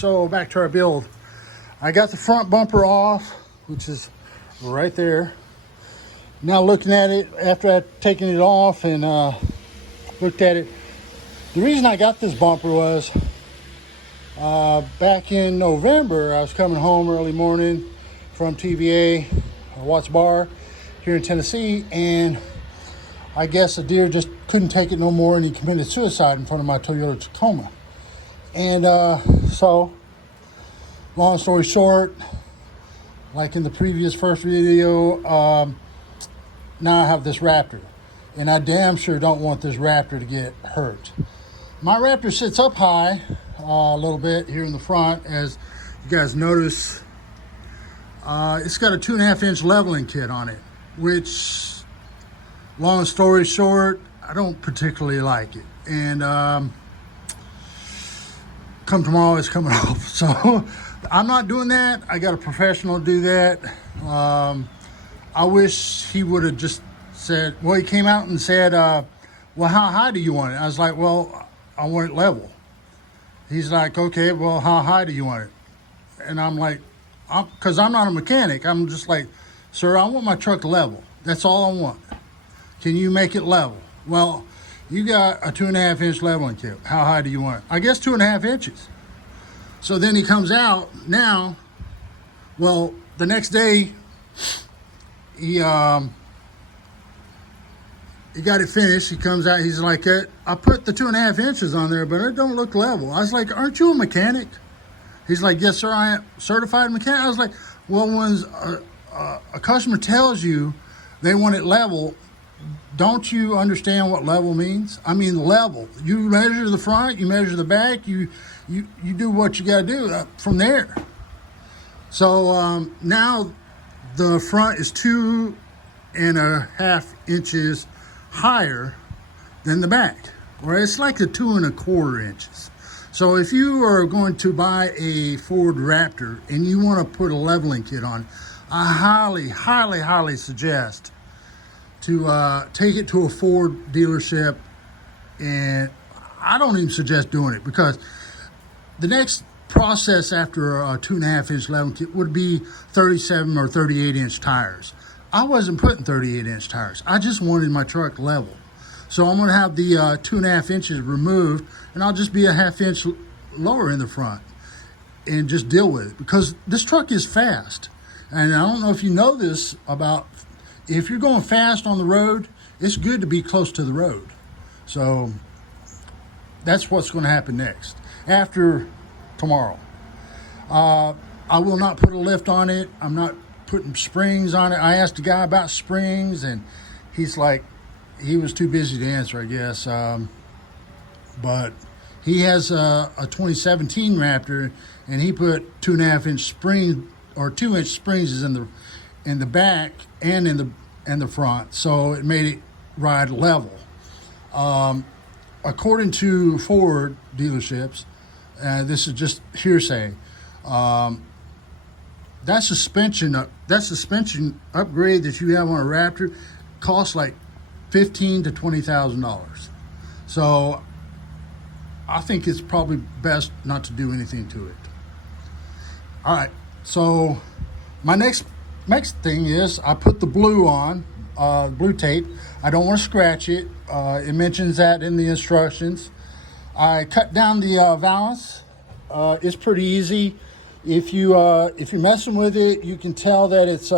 So back to our build. I got the front bumper off, which is right there. Now looking at it after I've taken it off and looked at it, the reason I got this bumper was back in November, I was coming home early morning from TVA, Watts Bar here in Tennessee, and I guess a deer just couldn't take it no more and he committed suicide in front of my Toyota Tacoma. And so, long story short, like in the previous first video, now I have this Raptor. And I damn sure don't want this Raptor to get hurt. My Raptor sits up high a little bit here in the front, as you guys notice. It's got a 2.5-inch leveling kit on it, which, long story short, I don't particularly like it. And come tomorrow, it's coming off. So I'm not doing that. I got a professional to do that. I wish he would have just said, well, he came out and said, well, how high do you want it? I was like, well, I want it level. He's like, okay, well, how high do you want it? And I'm like, because I'm not a mechanic, I'm just like, sir, I want my truck level. That's all I want. Can you make it level? Well, you got a 2.5-inch leveling kit. How high do you want it? I guess 2.5 inches. So then he comes out now. Well, the next day, he got it finished. He comes out. He's like, I put the 2.5 inches on there, but it don't look level. I was like, aren't you a mechanic? He's like, yes, sir, I am certified mechanic. I was like, well, when a customer tells you they want it level, don't you understand what level means? I mean, level. You measure the front, you measure the back, you do what you got to do from there. So now the front is 2.5 inches higher than the back, or it's like a 2.25 inches. So if you are going to buy a Ford Raptor and you want to put a leveling kit on, I highly suggest to take it to a Ford dealership. And I don't even suggest doing it, because the next process after a 2.5-inch leveling kit would be 37 or 38-inch tires. I wasn't putting 38-inch tires. I just wanted my truck level. So I'm going to have the 2.5 inches removed, and I'll just be a 1/2 inch lower in the front and just deal with it, because this truck is fast. And I don't know if you know this about, if you're going fast on the road, it's good to be close to the road. So that's what's going to happen next, after tomorrow. I will not put a lift on it. I'm not putting springs on it. I asked a guy about springs, and he's like, he was too busy to answer, I guess. But he has a 2017 Raptor, and he put 2.5-inch spring, or 2-inch springs in the back and in the front, so it made it ride level. According to Ford dealerships, this is just hearsay, that suspension upgrade that you have on a Raptor costs like $15,000 to $20,000. So I think it's probably best not to do anything to it. All right, so my next thing is I put the blue on, blue tape. I don't want to scratch it. It mentions that in the instructions. I cut down the valance. It's pretty easy. If you're messing with it, you can tell that it's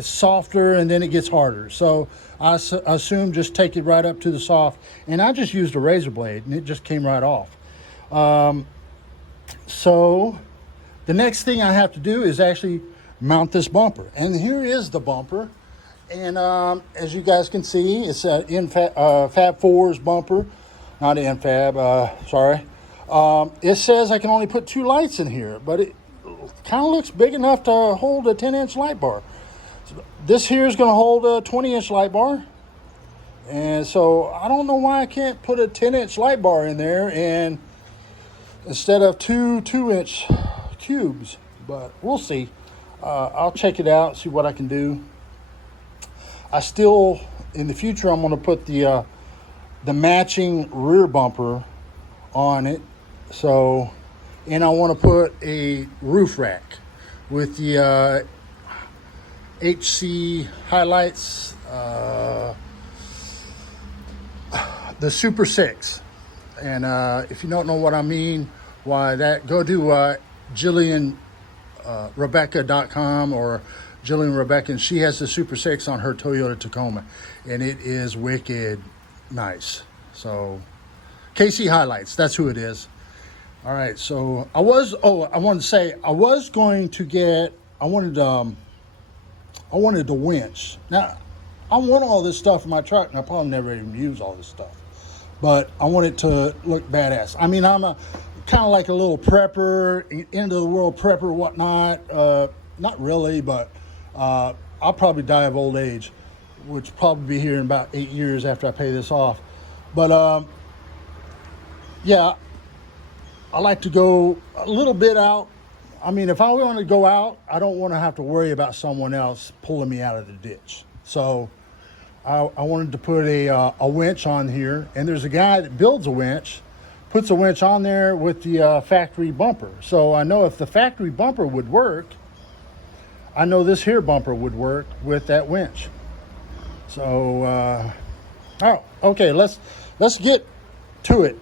softer, and then it gets harder. So I assume just take it right up to the soft. And I just used a razor blade, and it just came right off. So the next thing I have to do is actually mount this bumper. And here is the bumper. And as you guys can see, it's an N-Fab, Fab 4's bumper. Not N-Fab, sorry. It says I can only put 2 lights in here, but it kind of looks big enough to hold a 10-inch light bar. This here is going to hold a 20-inch light bar. And so I don't know why I can't put a 10-inch light bar in there and instead of 2 2-inch cubes, but we'll see. I'll check it out, see what I can do. I still, in the future, I'm going to put the matching rear bumper on it. So and I want to put a roof rack with the HC highlights, the Super 6. And if you don't know what I mean, why that, go to JillianRebecca.com or Jillian Rebecca, and she has the Super 6 on her Toyota Tacoma, and it is wicked nice. So KC Highlights, that's who it is. All right, so I wanted to say I wanted the winch. Now, I want all this stuff in my truck, and I probably never even use all this stuff, but I want it to look badass. I mean, I'm a kind of like a little prepper, end of the world prepper, whatnot. Not really, but I'll probably die of old age, which will probably be here in about 8 years after I pay this off. But yeah, I like to go a little bit out. I mean, if I want to go out, I don't want to have to worry about someone else pulling me out of the ditch. So I wanted to put a winch on here, and there's a guy that builds a winch, puts a winch on there with the factory bumper. So I know if the factory bumper would work, I know this here bumper would work with that winch. So, oh, okay, let's get to it.